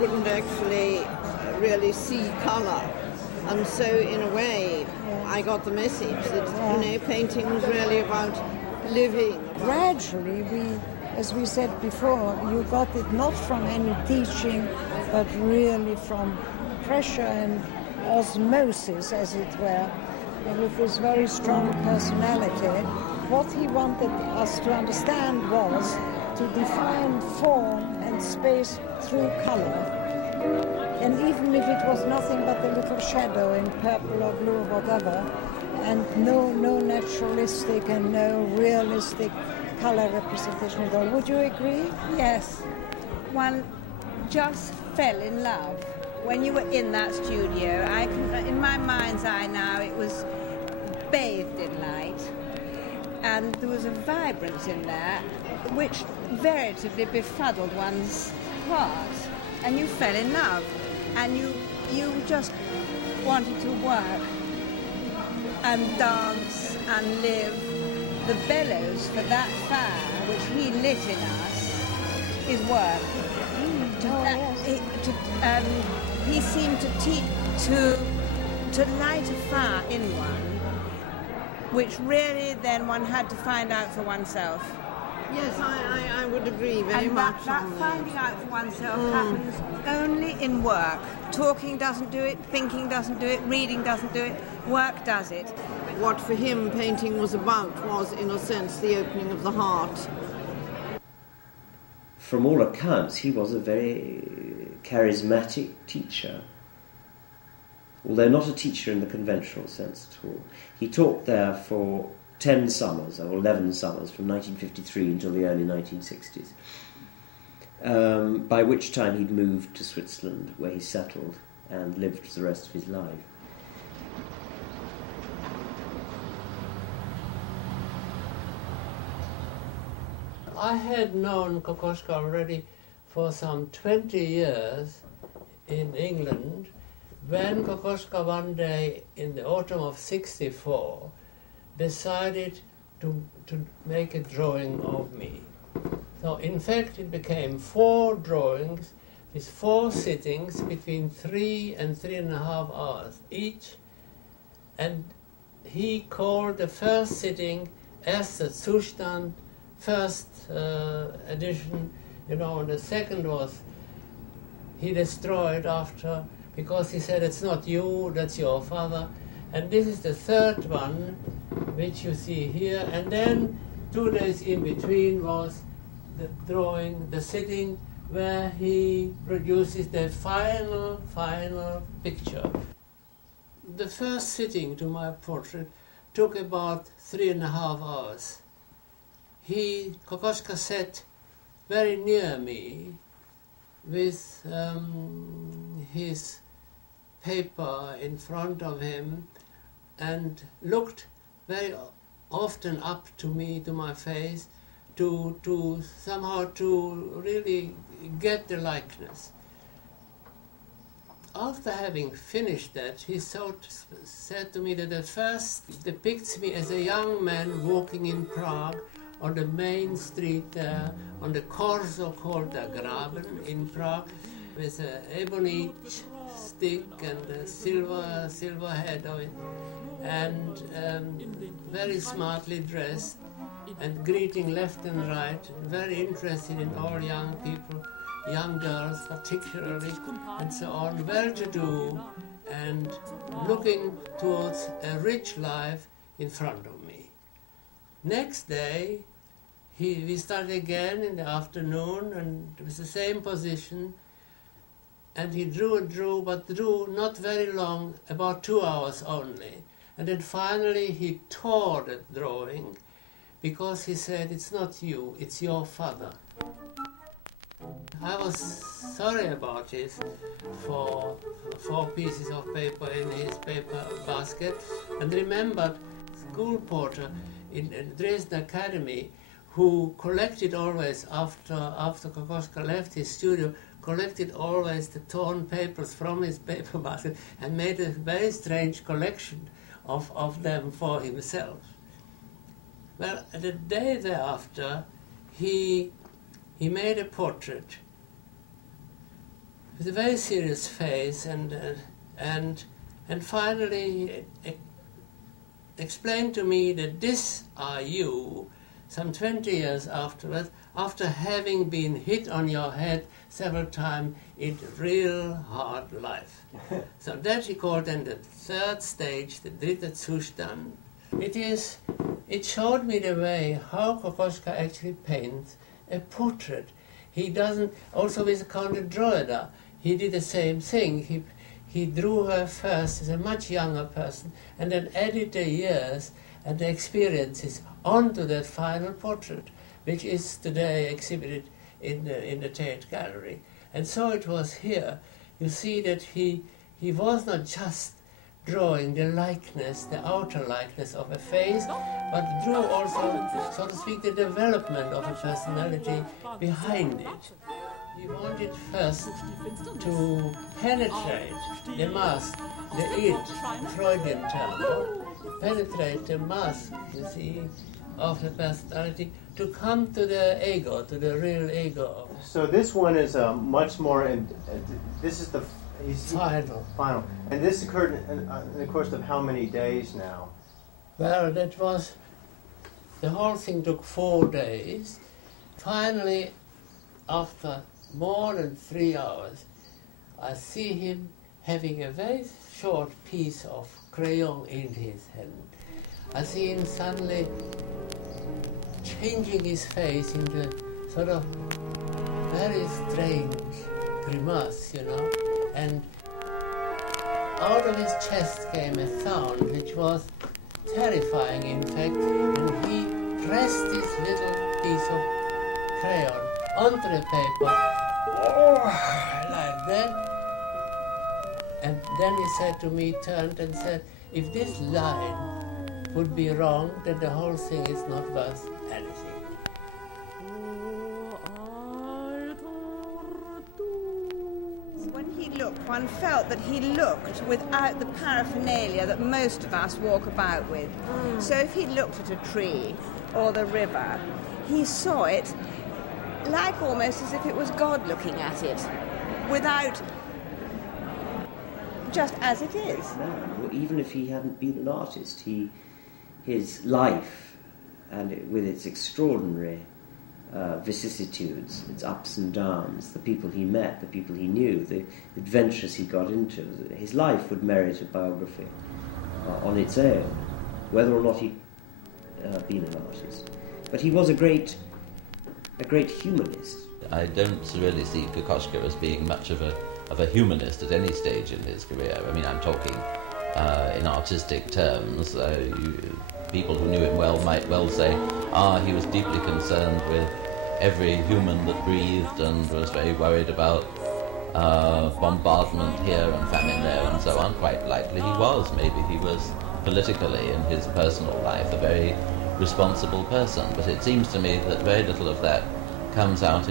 Couldn't actually really see colour, and so in a way I got the message that painting was really about living. Gradually, as we said before, you got it not from any teaching, but really from pressure and osmosis, as it were, and with this very strong personality. What he wanted us to understand was to define form and space through color. And even if it was nothing but a little shadow in purple or blue or whatever, and no naturalistic and no realistic color representation at all. Would you agree? Yes. One just fell in love. When you were in that studio, in my mind's eye now, it was bathed in light, and there was a vibrance in there which veritably befuddled one's heart, and you fell in love, and you just wanted to work and dance and live. The bellows for that fire which he lit in us is work. He seemed to light a fire in one, which really then one had to find out for oneself. Yes, I would agree very much on that. That finding out for oneself happens only in work. Talking doesn't do it, thinking doesn't do it, reading doesn't do it, work does it. What for him painting was about was, in a sense, the opening of the heart. From all accounts, he was a very charismatic teacher, although not a teacher in the conventional sense at all. He taught there for 10 summers, or 11 summers, from 1953 until the early 1960s, by which time he'd moved to Switzerland, where he settled and lived for the rest of his life. I had known Kokoschka already for some 20 years in England, when Kokoschka one day in the autumn of '64 decided to make a drawing of me. So in fact it became 4 drawings with 4 sittings between 3 and 3.5 hours each, and he called the first sitting Erster Zustand, first edition, and the second was he destroyed after, because he said it's not you, that's your father, and this is the third one which you see here, and then 2 days in between was the drawing, the sitting where he produces the final picture. The first sitting to my portrait took about 3.5 hours. Kokoschka sat very near me with his paper in front of him and looked very often up to me, to my face, to somehow to really get the likeness. After having finished that, he said to me that at first depicts me as a young man walking in Prague on the main street there, on the Corso called the Graben in Prague, with an ebony stick and a silver head of it, and very smartly dressed, and greeting left and right, very interested in all young people, young girls particularly, and so on, well-to-do, and looking towards a rich life in front of me. Next day, we started again in the afternoon, and it was the same position, and he drew and drew, but drew not very long, about 2 hours only. And then finally he tore the drawing, because he said, it's not you, it's your father. I was sorry about this for 4 pieces of paper in his paper basket, and remembered school porter in Dresden Academy, who collected always, after Kokoschka left his studio, collected always the torn papers from his paper basket and made a very strange collection of them for himself. Well, the day thereafter, he made a portrait with a very serious face, and finally explained to me that this are you, some 20 years afterwards, after having been hit on your head several times in real hard life. So that he called then the third stage, the dritte Zustand. It showed me the way how Kokoschka actually paints a portrait. He doesn't, also with Count Droeda, he did the same thing. He drew her first as a much younger person and then added the years and the experiences onto that final portrait, which is today exhibited in the Tate Gallery. And so it was here. You see that he was not just drawing the likeness, the outer likeness of a face, but drew also, so to speak, the development of a personality behind it. He wanted first to penetrate the mask, the id, Freudian term, penetrate the mask, you see, of the personality, to come to the ego, to the real ego. So this one is much more, this is the final. And this occurred in the course of how many days now? Well, the whole thing took 4 days. Finally, after more than 3 hours, I see him having a very short piece of crayon in his hand. I see him suddenly changing his face into sort of very strange grimace, you know, and out of his chest came a sound which was terrifying, in fact, and he pressed this little piece of crayon onto the paper, like that, and then he said to me, turned and said, if this line would be wrong, then the whole thing is not worth anything. When he looked, one felt that he looked without the paraphernalia that most of us walk about with. So if he looked at a tree or the river, he saw it like almost as if it was God looking at it, without, just as it is. Well, even if he hadn't been an artist, his life, and with its extraordinary vicissitudes, its ups and downs, the people he met, the people he knew, the adventures he got into, his life would merit a biography on its own, whether or not he'd been an artist. But he was a great humanist. I don't really see Kokoschka as being much of a humanist at any stage in his career. I mean, I'm talking in artistic terms. People who knew him well might well say, he was deeply concerned with every human that breathed and was very worried about bombardment here and famine there and so on. Quite likely he was. Maybe he was politically in his personal life a very responsible person, but it seems to me that very little of that comes out